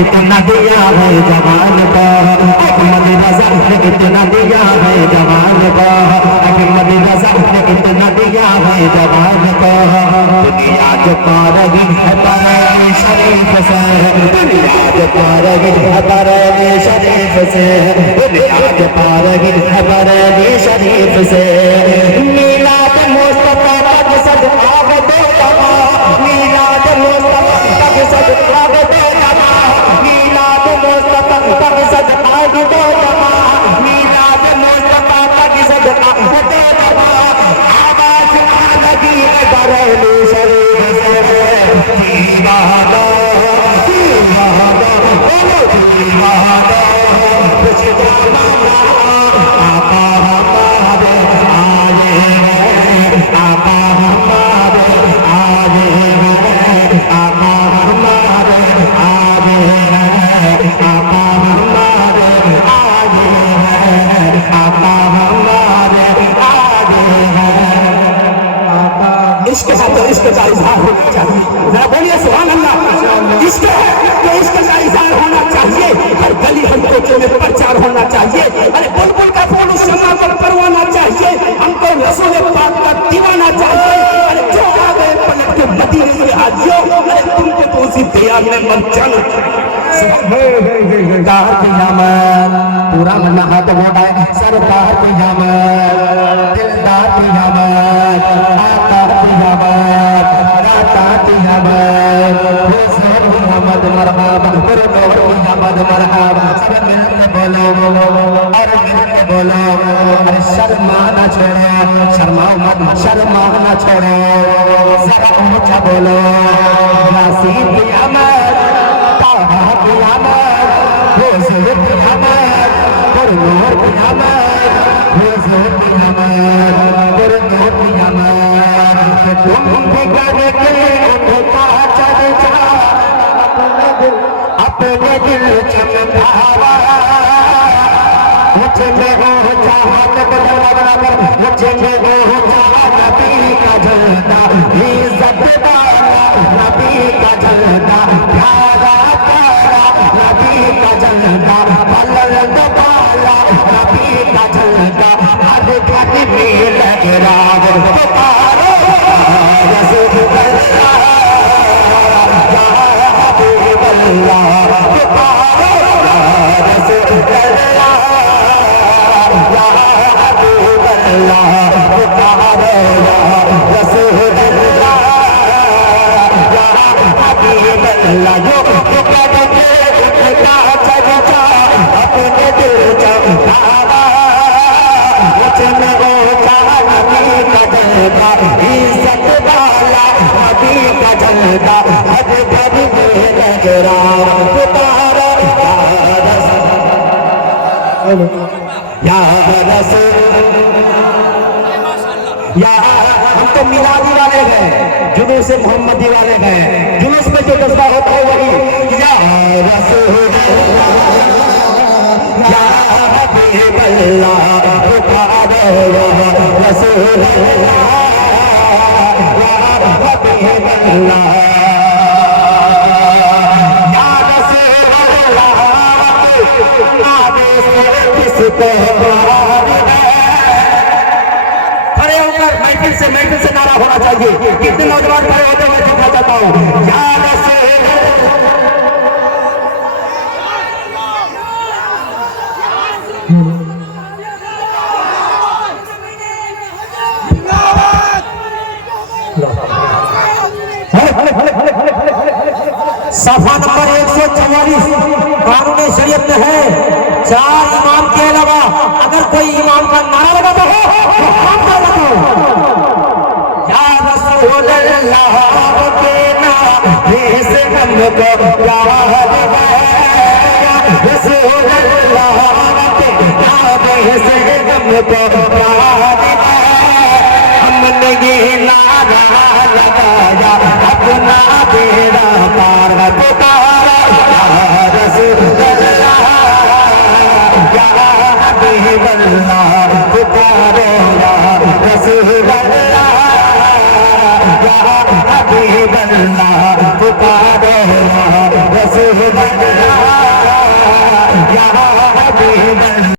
इतना दिया है जवान को, अहमद रज़ा ने इतना दिया है जवान को, अहमद रज़ा ने इतना दिया है जवान को। दुनिया जो पा रही है बरेली शरीफ से, दुनिया जो पा रही है बरेली शरीफ से, दुनिया जो पा रही है बरेली शरीफ से। मीलाद मुस्तफा तक सदका दे दवा, मीलाद मुस्तफा तक सदका दे दवा, मीलाद मुस्तफा तक सदका दे दवा, मीलाद मुस्तफा तक सदका दे दवा। आवाज आ लगी है बरेली शरीफ से, दीवाना दीवाना बोलो दीवाना, कुछ जाना आका हमारे आए हैं, आका हमारे आए हैं, आका हमारे आए हैं, आका हमारे आए हैं, आका हमारे आए हैं। इश्क है तो इश्क का इजहार होना चाहिए, जरा बोलिए सुभान अल्लाह। इश्क है तो इश्क का इजहार होना चाहिए, हर गली हर कोचे में प्रचार होना चाहिए। अरे बुलबुल का फूल उस शम्मा को परवाना चाहिए, हमको रसूल पाक का दीवाना चाहिए। अरे जो आ गए पलट के मदीने से हाजियों, अरे तुमको तो उसी दया में मर जाना सरकार क़यामत, पूरा मना हाथ उठाए, सरकार क़यामत, दिलदार क़यामत, आका क़यामत, राता क़यामत, हुज़ूर मोहम्मद मरहबा, गुरनूर मोहम्मद मरहबा। सब मिलके बोलो और मिलके बोलो, अरे शर्मा ना छोड़ो, शर्माओ मत, शर्मा ना छोड़ो, जरा ऊंचा बोलो, यासीन क़यामत, ताहा क़यामत, हुज़ूर क़यामत, गुरनूर क़यामत, हुज़ूर क़यामत, गुरनूर क़यामत। तुम भी करके उठता चर्चा, अपने दिल चमकावा, मुझ में हो चाहत बराबर, मुझ में हो चाहत नबी का झंडा, इज्जत वाला नबी का झंडा, प्यारा प्यारा नबी का झंडा, बुलंद वाला नबी का झंडा, हर घर में लग रहा है पुकारो रसूल अल्लाह, या हबीब अल्लाह, पुकारो रसूल अल्लाह, या हबीब अल्लाह, पुकारो रसूल अल्लाह, या हबीब अल्लाह। जो पुकार के उठता चर्चा, अपने दिल चमकावा, मुझ में हो चाहा नबी का झंडा, इज्जत वाला नबी का झंडा, हर घर में लग रहा पुकारो या रसूल, या हम तो मिलादी वाले हैं, जुलूस मोहम्मदी वाले हैं, जुलूस में जो जज्बा होता है वही या रसूल या हबीब अल्लाह, पुकारो रसूल अल्लाह, या हबीब अल्लाह, या रसूल अल्लाह। आगे से किसको खड़े होकर महफिल से नारा होना चाहिए। कितने नौजवान खड़े होते मैं देखना चाहता हूँ, या रसूल सफा नंबर 144 कानून शरीयत में है, 4 इमाम के अलावा अगर कोई इमाम का नारा लगाता हो तो हम क्या लगाओ, या रसूल अल्लाह के नारे से हमको याद है, या रसूल अल्लाह के नारे से हमको याद है। हमने ये नारा लगाया अपना बेड़ा पार, पुकारा या रसूल अल्लाह, या हबीब अल्लाह, पुकारो या रसूल अल्लाह, या हबीब अल्लाह, पुकारो या रसूल अल्लाह। या